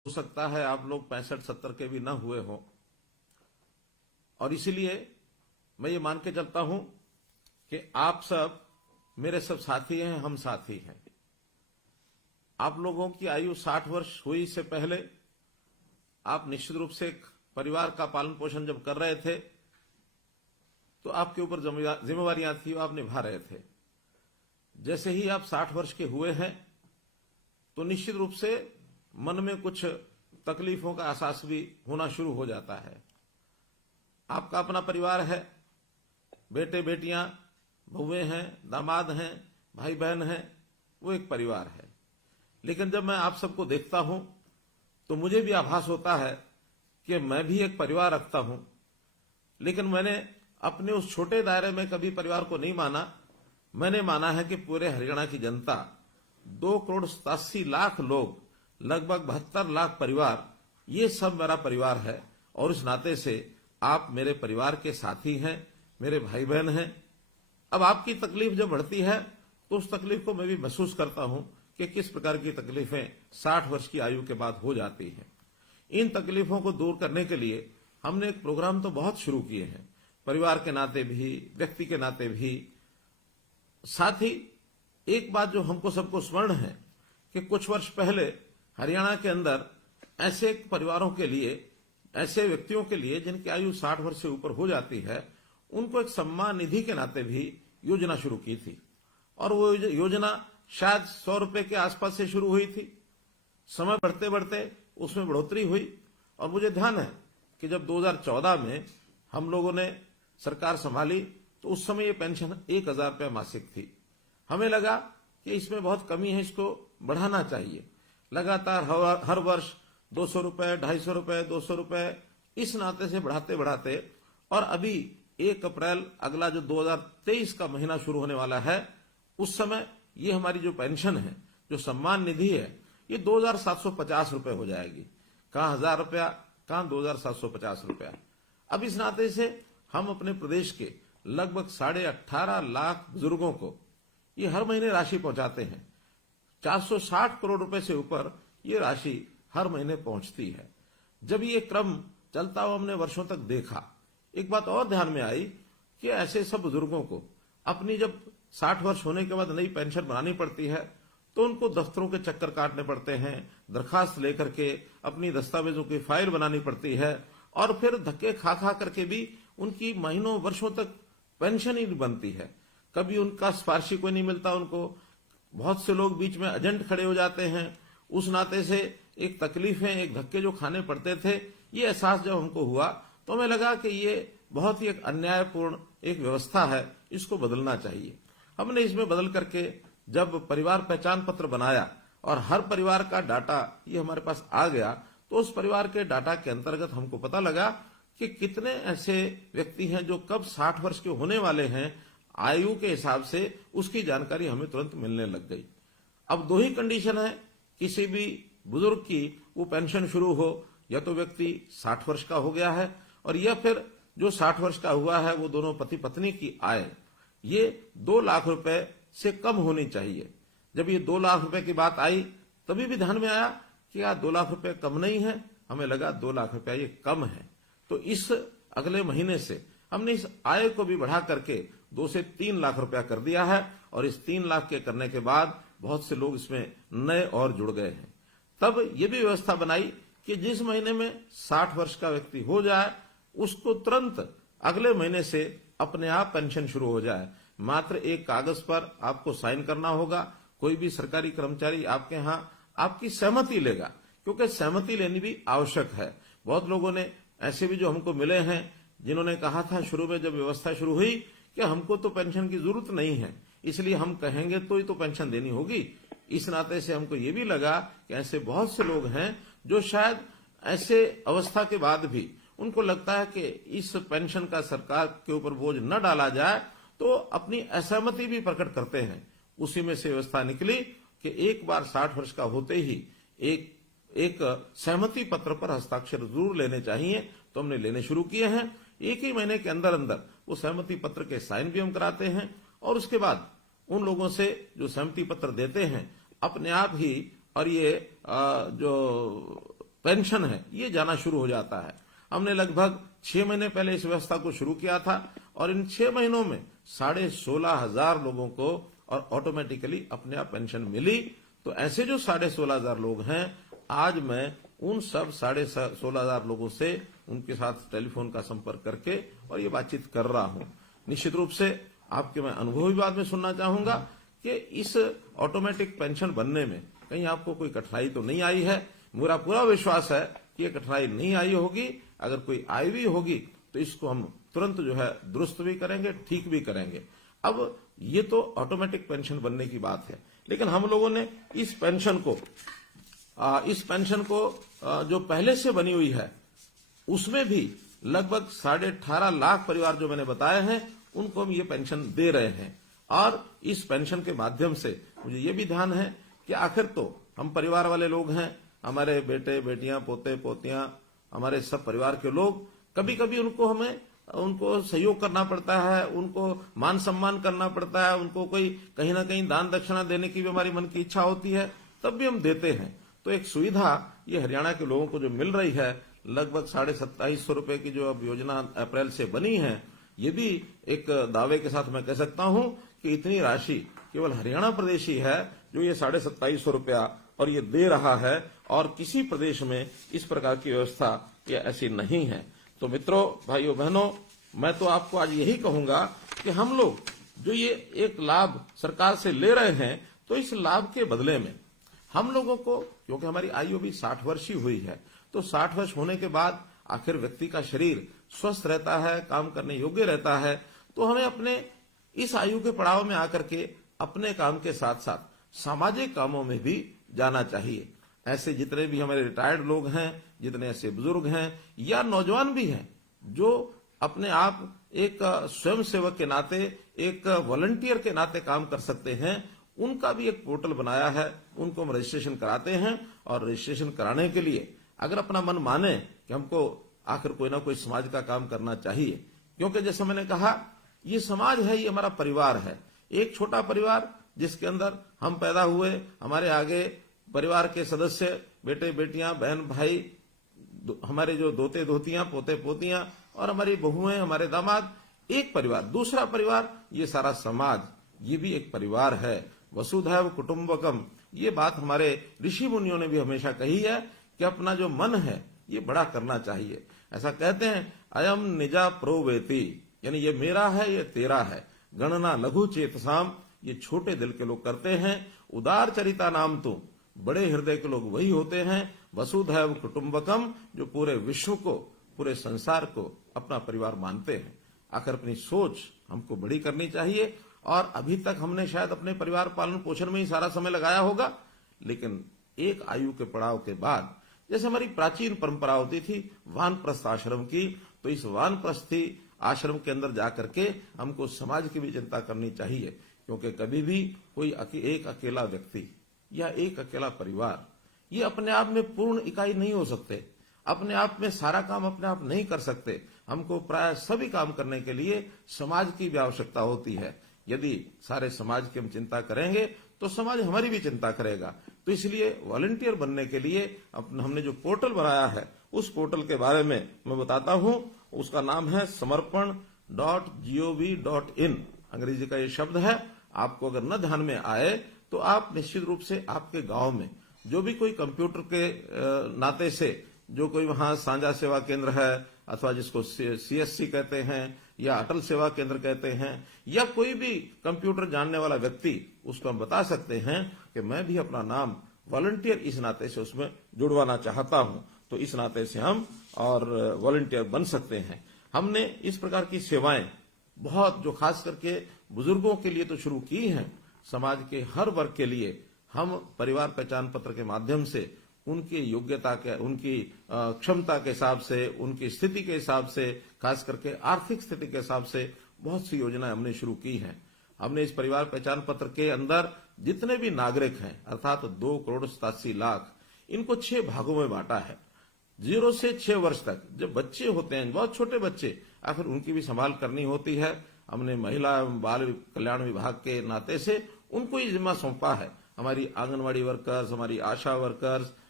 हो सकता है आप लोग 65-70 के भी ना हुए हों, और इसीलिए मैं ये मान के चलता हूं कि आप सब मेरे सब साथी हैं, हम साथी हैं। आप लोगों की आयु 60 वर्ष हुई से पहले आप निश्चित रूप से एक परिवार का पालन पोषण जब कर रहे थे तो आपके ऊपर जिम्मेवारियां थी, आप निभा रहे थे। जैसे ही आप 60 वर्ष के हुए हैं तो निश्चित रूप से मन में कुछ तकलीफों का एहसास भी होना शुरू हो जाता है। आपका अपना परिवार है, बेटे बेटियां, बहुएं हैं, दामाद हैं, भाई बहन हैं, वो एक परिवार है। लेकिन जब मैं आप सबको देखता हूं तो मुझे भी आभास होता है कि मैं भी एक परिवार रखता हूं, लेकिन मैंने अपने उस छोटे दायरे में कभी परिवार को नहीं माना। मैंने माना है कि पूरे हरियाणा की जनता, 2,87,00,000 लोग, लगभग 72 लाख परिवार, ये सब मेरा परिवार है। और इस नाते से आप मेरे परिवार के साथी हैं, मेरे भाई बहन हैं। अब आपकी तकलीफ जब बढ़ती है तो उस तकलीफ को मैं भी महसूस करता हूं कि किस प्रकार की तकलीफें 60 वर्ष की आयु के बाद हो जाती हैं। इन तकलीफों को दूर करने के लिए हमने एक प्रोग्राम तो बहुत शुरू किए हैं, परिवार के नाते भी, व्यक्ति के नाते भी। साथ ही एक बात जो हमको सबको स्मरण है कि कुछ वर्ष पहले हरियाणा के अंदर ऐसे परिवारों के लिए, ऐसे व्यक्तियों के लिए जिनकी आयु 60 वर्ष से ऊपर हो जाती है, उनको एक सम्मान निधि के नाते भी योजना शुरू की थी। और वो योजना शायद 100 रुपए के आसपास से शुरू हुई थी। समय बढ़ते बढ़ते उसमें बढ़ोतरी हुई और मुझे ध्यान है कि जब 2014 में हम लोगों ने सरकार संभाली तो उस समय ये पेंशन 1,000 रुपये मासिक थी। हमें लगा कि इसमें बहुत कमी है, इसको बढ़ाना चाहिए। लगातार हर वर्ष 200 रुपये, 250 रुपये, 200 रुपये, इस नाते से बढ़ाते बढ़ाते, और अभी 1 अप्रैल अगला जो 2023 का महीना शुरू होने वाला है, उस समय ये हमारी जो पेंशन है, जो सम्मान निधि है, ये 2,750 रुपये हो जाएगी। कहाँ 1,000 रुपया, कहाँ 2,750 रुपया। अब इस नाते से हम अपने प्रदेश के लगभग 18.5 लाख बुजुर्गों को ये हर महीने राशि पहुंचाते हैं। 460 करोड़ रुपए से ऊपर ये राशि हर महीने पहुंचती है। जब ये क्रम चलता हुआ हमने वर्षों तक देखा, एक बात और ध्यान में आई कि ऐसे सब बुजुर्गों को अपनी जब 60 वर्ष होने के बाद नई पेंशन बनानी पड़ती है तो उनको दफ्तरों के चक्कर काटने पड़ते हैं, दरखास्त लेकर के अपनी दस्तावेजों की फाइल बनानी पड़ती है, और फिर धक्के खा खा करके भी उनकी महीनों वर्षों तक पेंशन ही नहीं बनती है। कभी उनका सिफारिशी कोई नहीं मिलता उनको। बहुत से लोग बीच में एजेंट खड़े हो जाते हैं। उस नाते से एक तकलीफें, एक धक्के जो खाने पड़ते थे, ये एहसास जब हमको हुआ तो हमें लगा कि ये बहुत ही एक अन्यायपूर्ण एक व्यवस्था है, इसको बदलना चाहिए। हमने इसमें बदल करके जब परिवार पहचान पत्र बनाया और हर परिवार का डाटा ये हमारे पास आ गया, तो उस परिवार के डाटा के अंतर्गत हमको पता लगा कि कितने ऐसे व्यक्ति हैं जो कब 60 वर्ष के होने वाले हैं, आयु के हिसाब से उसकी जानकारी हमें तुरंत मिलने लग गई। अब 2 ही कंडीशन है किसी भी बुजुर्ग की वो पेंशन शुरू हो, या तो व्यक्ति 60 वर्ष का हो गया है, और या फिर जो 60 वर्ष का हुआ है वो दोनों पति पत्नी की आय ये 2 लाख रुपए से कम होनी चाहिए। जब ये 2 लाख रुपए की बात आई तभी भी ध्यान में आया कि यार 2 लाख रुपए कम नहीं है, हमें लगा 2 लाख रुपया ये कम है। तो इस अगले महीने से हमने इस आय को भी बढ़ा करके 2 से 3 लाख रुपया कर दिया है, और इस 3 लाख के करने के बाद बहुत से लोग इसमें नए और जुड़ गए हैं। तब ये भी व्यवस्था बनाई कि जिस महीने में 60 वर्ष का व्यक्ति हो जाए उसको तुरंत अगले महीने से अपने आप पेंशन शुरू हो जाए। मात्र एक कागज पर आपको साइन करना होगा। कोई भी सरकारी कर्मचारी आपके यहाँ आपकी सहमति लेगा, क्योंकि सहमति लेनी भी आवश्यक है। बहुत लोगों ने ऐसे भी जो हमको मिले हैं जिन्होंने कहा था शुरू में जब व्यवस्था शुरू हुई कि हमको तो पेंशन की जरूरत नहीं है, इसलिए हम कहेंगे तो ही तो पेंशन देनी होगी। इस नाते से हमको ये भी लगा कि ऐसे बहुत से लोग हैं जो शायद ऐसे अवस्था के बाद भी उनको लगता है कि इस पेंशन का सरकार के ऊपर बोझ न डाला जाए, तो अपनी असहमति भी प्रकट करते हैं। उसी में से व्यवस्था निकली कि एक बार 60 वर्ष का होते ही एक सहमति पत्र पर हस्ताक्षर जरूर लेने चाहिए। तो हमने लेने शुरू किए हैं। 1 ही महीने के अंदर अंदर वो सहमति पत्र के साइन भी हम कराते हैं, और उसके बाद उन लोगों से जो सहमति पत्र देते हैं अपने आप ही, और ये जो पेंशन है ये जाना शुरू हो जाता है। हमने लगभग 6 महीने पहले इस व्यवस्था को शुरू किया था और इन 6 महीनों में 16,500 लोगों को और ऑटोमेटिकली अपने आप पेंशन मिली। तो ऐसे जो 16,500 लोग हैं, आज मैं उन सब 16,500 लोगों से उनके साथ टेलीफोन का संपर्क करके और ये बातचीत कर रहा हूं। निश्चित रूप से आपके मैं अनुभव भी बाद में सुनना चाहूंगा कि इस ऑटोमेटिक पेंशन बनने में कहीं आपको कोई कठिनाई तो नहीं आई है। मेरा पूरा विश्वास है कि ये कठिनाई नहीं आई होगी। अगर कोई आई भी होगी तो इसको हम तुरंत जो है दुरुस्त भी करेंगे, ठीक भी करेंगे। अब ये तो ऑटोमेटिक पेंशन बनने की बात है, लेकिन हम लोगों ने इस पेंशन को जो पहले से बनी हुई है उसमें भी लगभग 18.5 लाख परिवार जो मैंने बताए हैं उनको हम ये पेंशन दे रहे हैं। और इस पेंशन के माध्यम से मुझे ये भी ध्यान है कि आखिर तो हम परिवार वाले लोग हैं, हमारे बेटे बेटियां पोते पोतियां हमारे सब परिवार के लोग, कभी कभी उनको सहयोग करना पड़ता है, उनको मान सम्मान करना पड़ता है, उनको कोई कहीं ना कहीं दान दक्षिणा देने की भी हमारी मन की इच्छा होती है, तब भी हम देते हैं। तो एक सुविधा ये हरियाणा के लोगों को जो मिल रही है, लगभग 27,500 रुपए की जो अब योजना अप्रैल से बनी है, ये भी एक दावे के साथ मैं कह सकता हूं कि इतनी राशि केवल हरियाणा प्रदेश ही है जो ये 27,500 रुपया और ये दे रहा है, और किसी प्रदेश में इस प्रकार की व्यवस्था ये ऐसी नहीं है। तो मित्रों, भाइयों बहनों, मैं तो आपको आज यही कहूंगा कि हम लोग जो ये एक लाभ सरकार से ले रहे हैं, तो इस लाभ के बदले में हम लोगों को, क्योंकि हमारी आयु भी 60 वर्ष ही हुई है, तो 60 वर्ष होने के बाद आखिर व्यक्ति का शरीर स्वस्थ रहता है, काम करने योग्य रहता है, तो हमें अपने इस आयु के पड़ाव में आकर के अपने काम के साथ साथ सामाजिक कामों में भी जाना चाहिए। ऐसे जितने भी हमारे रिटायर्ड लोग हैं, जितने ऐसे बुजुर्ग हैं या नौजवान भी हैं जो अपने आप एक स्वयं सेवक के नाते, एक वॉलंटियर के नाते काम कर सकते हैं, उनका भी एक पोर्टल बनाया है। उनको हम रजिस्ट्रेशन कराते हैं और रजिस्ट्रेशन कराने के लिए अगर अपना मन माने कि हमको आखिर कोई ना कोई समाज का काम करना चाहिए, क्योंकि जैसे मैंने कहा ये समाज है, ये हमारा परिवार है, एक छोटा परिवार जिसके अंदर हम पैदा हुए, हमारे आगे परिवार के सदस्य, बेटे बेटियां, बहन भाई, हमारे जो दोते दोतियां, पोते पोतियां और हमारी बहुएं, हमारे दामाद, एक परिवार, दूसरा परिवार, ये सारा समाज, ये भी एक परिवार है। वसुधैव कुटुंबकम, ये बात हमारे ऋषि मुनियों ने भी हमेशा कही है कि अपना जो मन है ये बड़ा करना चाहिए। ऐसा कहते हैं, अयम निजा प्रोवेति, यानी ये मेरा है, ये तेरा है। गणना लघु चेतसाम, ये छोटे दिल के लोग करते हैं। उदार चरिता नाम तो, बड़े हृदय के लोग वही होते हैं। वसुधैव कुटुंबकम, जो पूरे विश्व को, पूरे संसार को अपना परिवार मानते हैं। आखिर अपनी सोच हमको बड़ी करनी चाहिए, और अभी तक हमने शायद अपने परिवार पालन पोषण में ही सारा समय लगाया होगा, लेकिन एक आयु के पड़ाव के बाद, जैसे हमारी प्राचीन परंपरा होती थी वानप्रस्थ आश्रम की, तो इस वानप्रस्थी आश्रम के अंदर जाकर के हमको समाज की भी चिंता करनी चाहिए, क्योंकि कभी भी कोई एक अकेला व्यक्ति या एक अकेला परिवार ये अपने आप में पूर्ण इकाई नहीं हो सकते, अपने आप में सारा काम अपने आप नहीं कर सकते। हमको प्राय सभी काम करने के लिए समाज की भी आवश्यकता होती है। यदि सारे समाज की हम चिंता करेंगे तो समाज हमारी भी चिंता करेगा। तो इसलिए वॉलंटियर बनने के लिए हमने जो पोर्टल बनाया है, उस पोर्टल के बारे में मैं बताता हूं। उसका नाम है samarpan.gov.in, अंग्रेजी का ये शब्द है। आपको अगर न ध्यान में आए तो आप निश्चित रूप से आपके गांव में जो भी कोई कंप्यूटर के नाते से जो कोई वहां साझा सेवा केंद्र है, अथवा जिसको CSC कहते हैं या अटल सेवा केंद्र कहते हैं, या कोई भी कंप्यूटर जानने वाला व्यक्ति, उसको हम बता सकते हैं कि मैं भी अपना नाम वॉलंटियर इस नाते से उसमें जुड़वाना चाहता हूं। तो इस नाते से हम और वॉलंटियर बन सकते हैं। हमने इस प्रकार की सेवाएं बहुत, जो खास करके बुजुर्गों के लिए तो शुरू की हैं, समाज के हर वर्ग के लिए हम परिवार पहचान पत्र के माध्यम से उनकी योग्यता के, उनकी क्षमता के हिसाब से, उनकी स्थिति के हिसाब से, खास करके आर्थिक स्थिति के हिसाब से बहुत सी योजनाएं हमने शुरू की हैं। हमने इस परिवार पहचान पत्र के अंदर जितने भी नागरिक हैं, अर्थात 2,87,00,000, इनको 6 भागों में बांटा है। 0 से 6 वर्ष तक जब बच्चे होते हैं, बहुत छोटे बच्चे, आखिर उनकी भी संभाल करनी होती है। हमने महिला एवं बाल कल्याण विभाग के नाते से उनको ही जिम्मा सौंपा है। हमारी आंगनवाड़ी वर्कर्स, हमारी आशा वर्कर्स,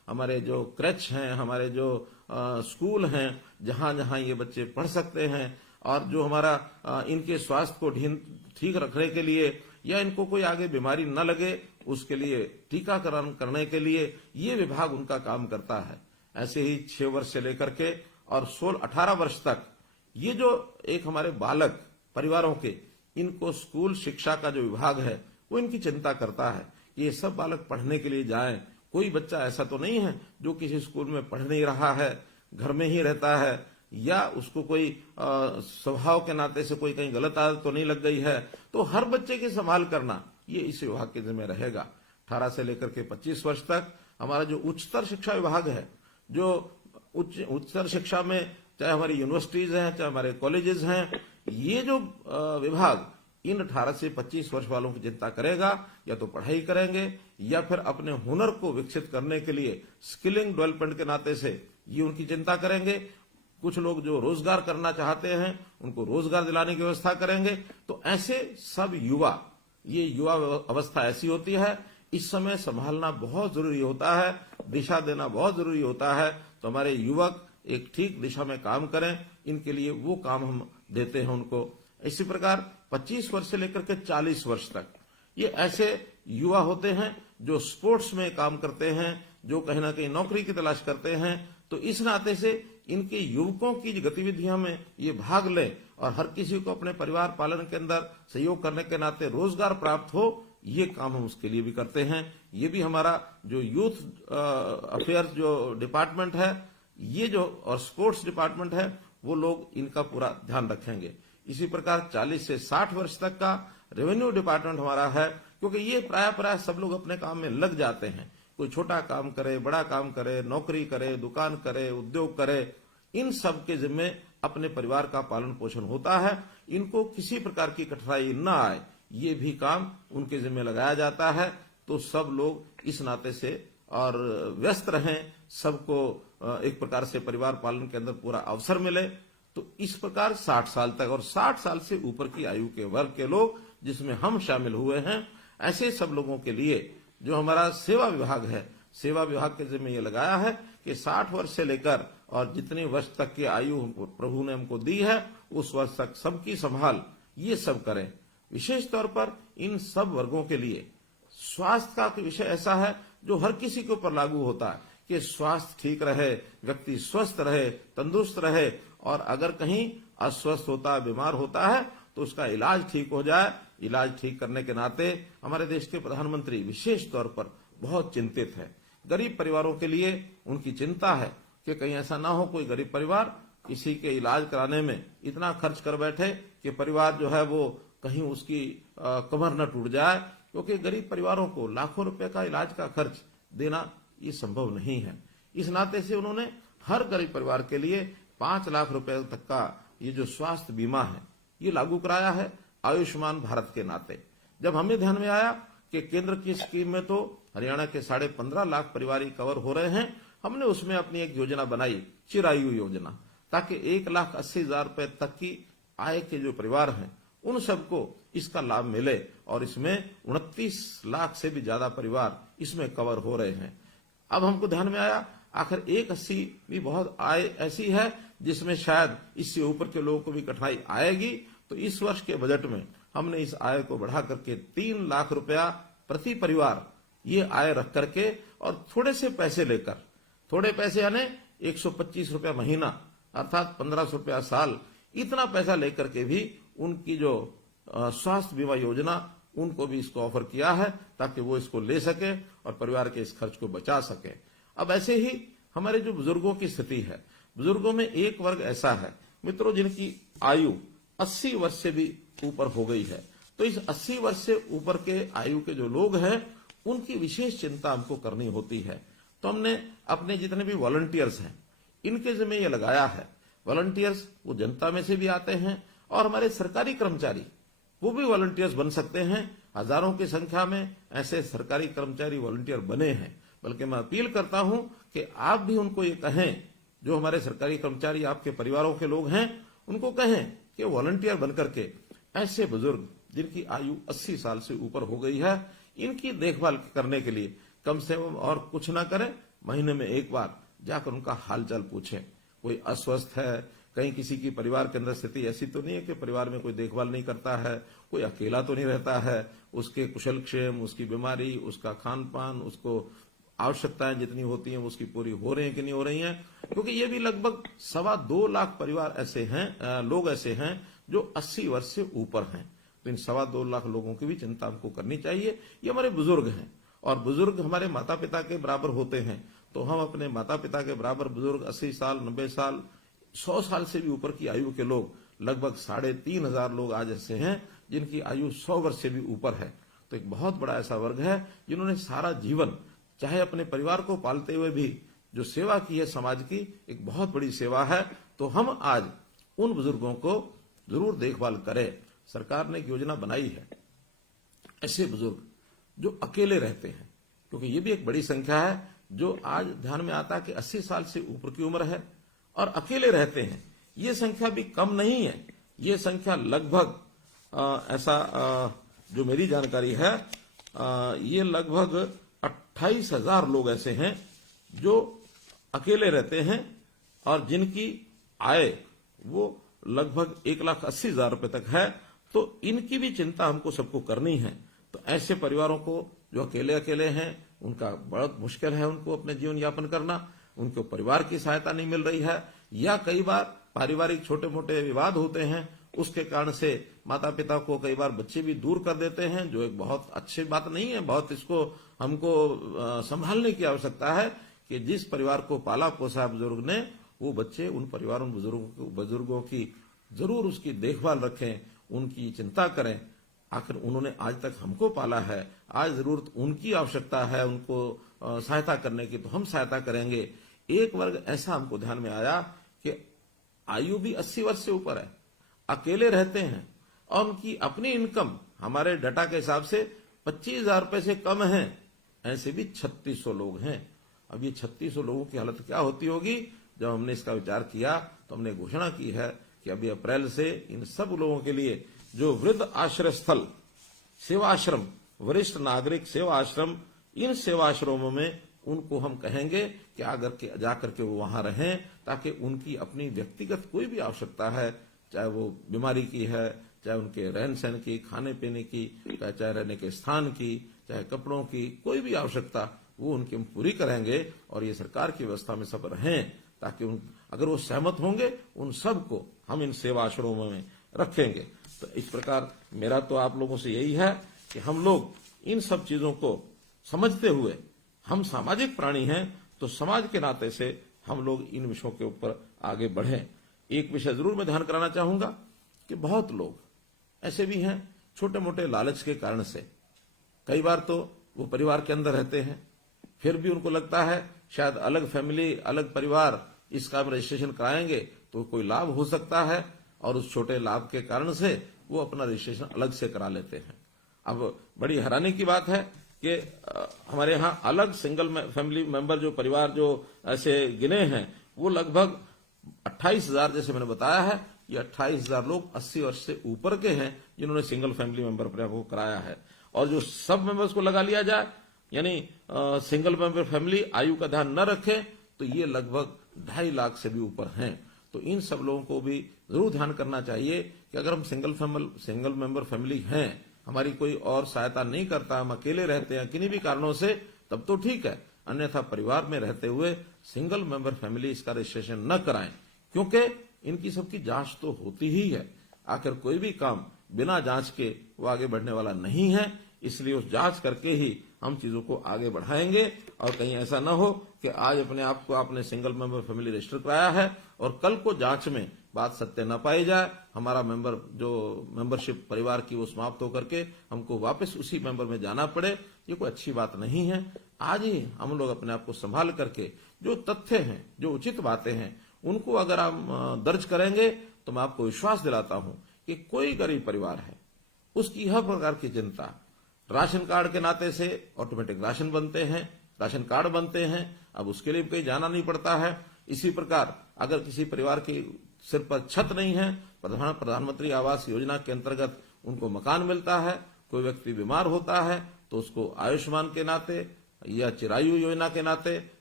हमारे जो क्रैच हैं, हमारे जो स्कूल हैं, जहां जहां ये बच्चे पढ़ सकते हैं, और जो हमारा इनके स्वास्थ्य को ठीक रखने के लिए या इनको कोई आगे बीमारी न लगे उसके लिए टीकाकरण करने के लिए ये विभाग उनका काम करता है। ऐसे ही 6 वर्ष से लेकर के और 16-18 वर्ष तक ये जो एक हमारे बालक परिवारों के, इनको स्कूल शिक्षा का जो विभाग है वो इनकी चिंता करता है कि ये सब बालक पढ़ने के लिए जाएं। कोई बच्चा ऐसा तो नहीं है जो किसी स्कूल में पढ़ नहीं रहा है, घर में ही रहता है, या उसको कोई स्वभाव के नाते से कोई कहीं गलत आदत तो नहीं लग गई है। तो हर बच्चे की संभाल करना ये इस विभाग के जिम्मे रहेगा। 18 से लेकर के 25 वर्ष तक हमारा जो उच्चतर शिक्षा विभाग है, जो उच्चतर शिक्षा में चाहे हमारी यूनिवर्सिटीज हैं, चाहे हमारे कॉलेजेस हैं, ये जो विभाग इन 18 से 25 वर्ष वालों की चिंता करेगा। या तो पढ़ाई करेंगे या फिर अपने हुनर को विकसित करने के लिए स्किलिंग डेवलपमेंट के नाते से ये उनकी चिंता करेंगे। कुछ लोग जो रोजगार करना चाहते हैं उनको रोजगार दिलाने की व्यवस्था करेंगे। तो ऐसे सब युवा, ये युवा अवस्था ऐसी होती है, इस समय संभालना बहुत जरूरी होता है, दिशा देना बहुत जरूरी होता है। तो हमारे युवक एक ठीक दिशा में काम करें, इनके लिए वो काम हम देते हैं उनको। इसी प्रकार 25 वर्ष से लेकर के 40 वर्ष तक ये ऐसे युवा होते हैं जो स्पोर्ट्स में काम करते हैं, जो कहीं ना कहीं नौकरी की तलाश करते हैं। तो इस नाते से इनके युवकों की गतिविधियों में ये भाग लें और हर किसी को अपने परिवार पालन के अंदर सहयोग करने के नाते रोजगार प्राप्त हो, ये काम हम उसके लिए भी करते हैं। ये भी हमारा जो यूथ अफेयर्स जो डिपार्टमेंट है, ये जो और स्पोर्ट्स डिपार्टमेंट है, वो लोग इनका पूरा ध्यान रखेंगे। इसी प्रकार 40 से 60 वर्ष तक का रेवेन्यू डिपार्टमेंट हमारा है, क्योंकि ये प्राय सब लोग अपने काम में लग जाते हैं। कोई छोटा काम करे, बड़ा काम करे, नौकरी करे, दुकान करे, उद्योग करे, इन सब के जिम्मे अपने परिवार का पालन पोषण होता है। इनको किसी प्रकार की कठिनाई न आए, ये भी काम उनके जिम्मे लगाया जाता है। तो सब लोग इस नाते से और व्यस्त रहें, सबको एक प्रकार से परिवार पालन के अंदर पूरा अवसर मिले। तो इस प्रकार 60 साल तक और 60 साल से ऊपर की आयु के वर्ग के लोग, जिसमें हम शामिल हुए हैं, ऐसे सब लोगों के लिए जो हमारा सेवा विभाग है, सेवा विभाग के जिम्मे ये लगाया है कि 60 वर्ष से लेकर और जितने वर्ष तक की आयु प्रभु ने हमको दी है, उस वर्ष तक सबकी संभाल ये सब करें। विशेष तौर पर इन सब वर्गों के लिए स्वास्थ्य का विषय ऐसा है जो हर किसी के ऊपर लागू होता है कि स्वास्थ्य ठीक रहे, व्यक्ति स्वस्थ रहे, तंदुरुस्त रहे, और अगर कहीं अस्वस्थ होता है, बीमार होता है, तो उसका इलाज ठीक हो जाए। इलाज ठीक करने के नाते हमारे देश के प्रधानमंत्री विशेष तौर पर बहुत चिंतित है। गरीब परिवारों के लिए उनकी चिंता है कि कहीं ऐसा ना हो कोई गरीब परिवार किसी के इलाज कराने में इतना खर्च कर बैठे कि परिवार जो है वो कहीं उसकी कमर न टूट जाए, क्योंकि गरीब परिवारों को लाखों रुपए का इलाज का खर्च देना ये संभव नहीं है। इस नाते से उन्होंने हर गरीब परिवार के लिए 5 लाख रुपए तक का ये जो स्वास्थ्य बीमा है ये लागू कराया है आयुष्मान भारत के नाते। जब हमें ध्यान में आया कि केंद्र की स्कीम में तो हरियाणा के 15.5 लाख परिवार कवर हो रहे हैं, हमने उसमें अपनी एक योजना बनाई, चिरायु योजना, ताकि 1,80,000 रुपए तक की आय के जो परिवार हैं उन सबको इसका लाभ मिले। और इसमें 29 लाख से भी ज्यादा परिवार इसमें कवर हो रहे हैं। अब हमको ध्यान में आया आखिर 1,80 भी बहुत आय ऐसी है जिसमें शायद इससे ऊपर के लोगों को भी कठिनाई आएगी। तो इस वर्ष के बजट में हमने इस आय को बढ़ा करके 3 लाख रुपया प्रति परिवार ये आय रख करके और थोड़े से पैसे लेकर, थोड़े पैसे यानी 125 रुपया महीना अर्थात 1500 रुपया साल, इतना पैसा लेकर के भी उनकी जो स्वास्थ्य बीमा योजना उनको भी इसको ऑफर किया है ताकि वो इसको ले सके और परिवार के इस खर्च को बचा सके। अब ऐसे ही हमारे जो बुजुर्गों की स्थिति है, बुजुर्गों में एक वर्ग ऐसा है मित्रों जिनकी आयु 80 वर्ष से भी ऊपर हो गई है। तो इस 80 वर्ष से ऊपर के आयु के जो लोग हैं उनकी विशेष चिंता हमको करनी होती है। तो हमने अपने जितने भी वॉलंटियर्स हैं इनके जिम्मे ये लगाया है। वॉलंटियर्स वो जनता में से भी आते हैं और हमारे सरकारी कर्मचारी वो भी वॉलंटियर्स बन सकते हैं। हजारों की संख्या में ऐसे सरकारी कर्मचारी वॉलंटियर बने हैं। बल्कि मैं अपील करता हूं कि आप भी उनको ये कहें, जो हमारे सरकारी कर्मचारी आपके परिवारों के लोग हैं उनको कहें कि वॉलंटियर बनकर के ऐसे बुजुर्ग जिनकी आयु 80 साल से ऊपर हो गई है इनकी देखभाल करने के लिए कम से कम और कुछ ना करें महीने में एक बार जाकर उनका हालचाल पूछें। कोई अस्वस्थ है, कहीं किसी की परिवार के अंदर स्थिति ऐसी तो नहीं है कि परिवार में कोई देखभाल नहीं करता है, कोई अकेला तो नहीं रहता है, उसके कुशल क्षेम, उसकी बीमारी, उसका खान पान, उसको आवश्यकताएं जितनी होती हैं उसकी पूरी हो रही हैं कि नहीं हो रही हैं। क्योंकि ये भी लगभग 2.25 लाख परिवार ऐसे हैं, लोग ऐसे हैं जो 80 वर्ष से ऊपर हैं। तो इन 2.25 लाख लोगों की भी चिंता हमको करनी चाहिए। ये हमारे बुजुर्ग हैं और बुजुर्ग हमारे माता पिता के बराबर होते हैं, तो हम अपने माता पिता के बराबर बुजुर्ग 80 साल, 90 साल, 100 साल से भी ऊपर की आयु के लोग लगभग 3,500 लोग आज ऐसे हैं जिनकी आयु 100 वर्ष से भी ऊपर है। तो एक बहुत बड़ा ऐसा वर्ग है जिन्होंने सारा जीवन, चाहे अपने परिवार को पालते हुए भी जो सेवा की है समाज की, एक बहुत बड़ी सेवा है। तो हम आज उन बुजुर्गों को जरूर देखभाल करें। सरकार ने एक योजना बनाई है ऐसे बुजुर्ग जो अकेले रहते हैं, क्योंकि ये भी एक बड़ी संख्या है जो आज ध्यान में आता है कि 80 साल से ऊपर की उम्र है और अकेले रहते हैं। ये संख्या भी कम नहीं है। ये संख्या लगभग जो मेरी जानकारी है, ये लगभग 28,000 लोग ऐसे हैं जो अकेले रहते हैं और जिनकी आय वो लगभग 1,80,000 रुपए तक है। तो इनकी भी चिंता हमको सबको करनी है। तो ऐसे परिवारों को जो अकेले अकेले हैं, उनका बहुत मुश्किल है उनको अपने जीवन यापन करना, उनको परिवार की सहायता नहीं मिल रही है, या कई बार पारिवारिक छोटे मोटे विवाद होते हैं, उसके कारण से माता पिता को कई बार बच्चे भी दूर कर देते हैं, जो एक बहुत अच्छी बात नहीं है। बहुत इसको हमको संभालने की आवश्यकता है कि जिस परिवार को पाला पोसा बुजुर्ग ने, वो बच्चे उन परिवारों बुजुर्गों की जरूर उसकी देखभाल रखें, उनकी चिंता करें। आखिर उन्होंने आज तक हमको पाला है, आज जरूरत उनकी आवश्यकता है उनको सहायता करने की, तो हम सहायता करेंगे। एक वर्ग ऐसा हमको ध्यान में आया कि आयु भी 80 वर्ष से ऊपर है, अकेले रहते हैं और उनकी अपनी इनकम हमारे डाटा के हिसाब से 25,000 रुपए से कम है। ऐसे भी 3600 लोग हैं। अब ये 3600 लोगों की हालत क्या होती होगी? जब हमने इसका विचार किया तो हमने घोषणा की है कि अभी अप्रैल से इन सब लोगों के लिए जो वृद्ध आश्रय स्थल, सेवा आश्रम, वरिष्ठ नागरिक सेवा आश्रम, इन सेवा आश्रमों में उनको हम कहेंगे कि जाकर के वो वहां रहें, ताकि उनकी अपनी व्यक्तिगत कोई भी आवश्यकता है, चाहे वो बीमारी की है, चाहे उनके रहन सहन की, खाने पीने की, चाहे रहने के स्थान की, चाहे कपड़ों की, कोई भी आवश्यकता वो उनकी हम पूरी करेंगे। और ये सरकार की व्यवस्था में सब रहें, ताकि अगर वो सहमत होंगे उन सब को हम इन सेवा आश्रमों में रखेंगे। तो इस प्रकार मेरा तो आप लोगों से यही है कि हम लोग इन सब चीजों को समझते हुए, हम सामाजिक प्राणी हैं, तो समाज के नाते से हम लोग इन विषयों के ऊपर आगे बढ़ें। एक विषय जरूर मैं ध्यान कराना चाहूंगा कि बहुत लोग ऐसे भी हैं छोटे मोटे लालच के कारण से, कई बार तो वो परिवार के अंदर रहते हैं, फिर भी उनको लगता है शायद अलग फैमिली, अलग परिवार, इसका हम रजिस्ट्रेशन कराएंगे तो कोई लाभ हो सकता है, और उस छोटे लाभ के कारण से वो अपना रजिस्ट्रेशन अलग से करा लेते हैं। अब बड़ी हैरानी की बात है कि हमारे यहाँ अलग सिंगल फैमिली मेंबर जो परिवार जो ऐसे गिने हैं, वो लगभग 28,000, जैसे मैंने बताया है, ये 28,000 लोग 80 वर्ष से ऊपर के हैं जिन्होंने सिंगल फैमिली मेंबर अपने को कराया है। और जो सब मेंबर्स को लगा लिया जाए, यानी सिंगल मेंबर फैमिली आयु का ध्यान न रखे, तो ये लगभग 2.5 लाख से भी ऊपर हैं। तो इन सब लोगों को भी जरूर ध्यान करना चाहिए कि अगर हम सिंगल मेंबर फैमिली हैं, हमारी कोई और सहायता नहीं करता, हम अकेले रहते हैं किन्हीं भी कारणों से, तब तो ठीक है। अन्यथा परिवार में रहते हुए सिंगल मेंबर फैमिली इसका रजिस्ट्रेशन न कराएं, क्योंकि इनकी सबकी जांच तो होती ही है। आखिर कोई भी काम बिना जांच के वो आगे बढ़ने वाला नहीं है, इसलिए उस जांच करके ही हम चीजों को आगे बढ़ाएंगे। और कहीं ऐसा न हो कि आज अपने आप को आपने सिंगल मेंबर फैमिली रजिस्टर कराया है और कल को जांच में बात सत्य न पाई जाए, हमारा मेंबरशिप परिवार की वो समाप्त होकर के हमको वापस उसी मेंबर में जाना पड़े। ये कोई अच्छी बात नहीं है। आज ही हम लोग अपने आप को संभाल करके जो तथ्य हैं, जो उचित बातें हैं, उनको अगर हम दर्ज करेंगे तो मैं आपको विश्वास दिलाता हूं कि कोई गरीब परिवार है, उसकी हर प्रकार की चिंता, राशन कार्ड के नाते से ऑटोमेटिक राशन बनते हैं, राशन कार्ड बनते हैं, अब उसके लिए कहीं जाना नहीं पड़ता है। इसी प्रकार अगर किसी परिवार के सिर पर छत नहीं है, प्रधानमंत्री आवास योजना के अंतर्गत उनको मकान मिलता है। कोई व्यक्ति बीमार होता है तो उसको आयुष्मान के नाते या चिरायु योजना के नाते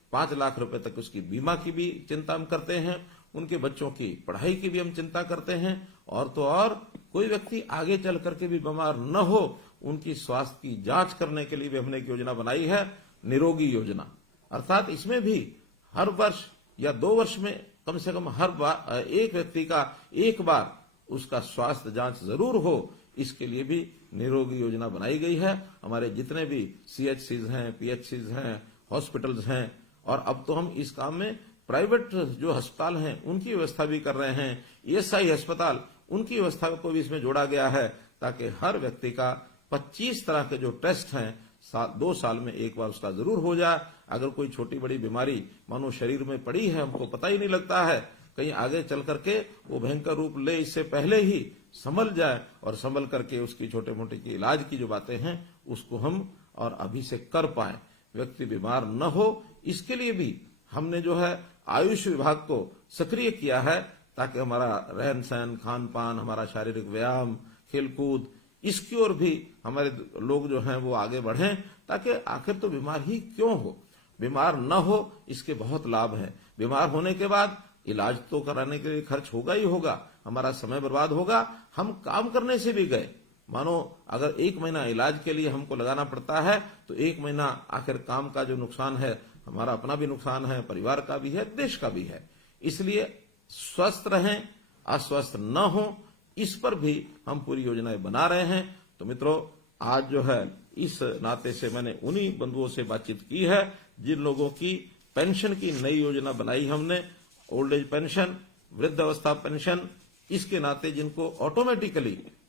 5 लाख रुपए तक उसकी बीमा की भी चिंता हम करते हैं, उनके बच्चों की पढ़ाई की भी हम चिंता करते हैं, और तो और कोई व्यक्ति आगे चल करके भी बीमार न हो, उनकी स्वास्थ्य की जांच करने के लिए भी हमने एक योजना बनाई है, निरोगी योजना। अर्थात इसमें भी हर वर्ष या 2 वर्ष में कम से कम हर बार एक व्यक्ति का एक बार उसका स्वास्थ्य जांच जरूर हो, इसके लिए भी निरोगी योजना बनाई गई है। हमारे जितने भी CHCs हैं, PHCs हैं, हॉस्पिटल्स हैं, और अब तो हम इस काम में प्राइवेट जो अस्पताल हैं उनकी व्यवस्था भी कर रहे हैं, ESI अस्पताल उनकी व्यवस्था को भी इसमें जोड़ा गया है, ताकि हर व्यक्ति का 25 तरह के जो टेस्ट हैं 2 साल में एक बार उसका जरूर हो जाए। अगर कोई छोटी बड़ी बीमारी मानो शरीर में पड़ी है, हमको पता ही नहीं लगता है, कहीं आगे चल करके वो भयंकर रूप ले, इससे पहले ही संभल जाए, और संभल करके उसकी छोटे मोटे की इलाज की जो बातें हैं उसको हम और अभी से कर पाए, व्यक्ति बीमार न हो, इसके लिए भी हमने जो है आयुष विभाग को सक्रिय किया है, ताकि हमारा रहन सहन, खान पान, हमारा शारीरिक व्यायाम, खेलकूद, इसकी ओर भी हमारे लोग जो हैं वो आगे बढ़ें, ताकि आखिर तो बीमार ही क्यों हो, बीमार न हो, इसके बहुत लाभ हैं। बीमार होने के बाद इलाज तो कराने के लिए खर्च होगा ही होगा, हमारा समय बर्बाद होगा, हम काम करने से भी गए। मानो अगर 1 महीना इलाज के लिए हमको लगाना पड़ता है, तो 1 महीना आखिर काम का जो नुकसान है, हमारा अपना भी नुकसान है, परिवार का भी है, देश का भी है। इसलिए स्वस्थ रहें, अस्वस्थ न हो, इस पर भी हम पूरी योजनाएं बना रहे हैं। तो मित्रों, आज जो है इस नाते से मैंने उन्हीं बंधुओं से बातचीत की है जिन लोगों की पेंशन की नई योजना बनाई हमने, ओल्ड एज पेंशन, वृद्ध अवस्था पेंशन, इसके नाते जिनको ऑटोमेटिकली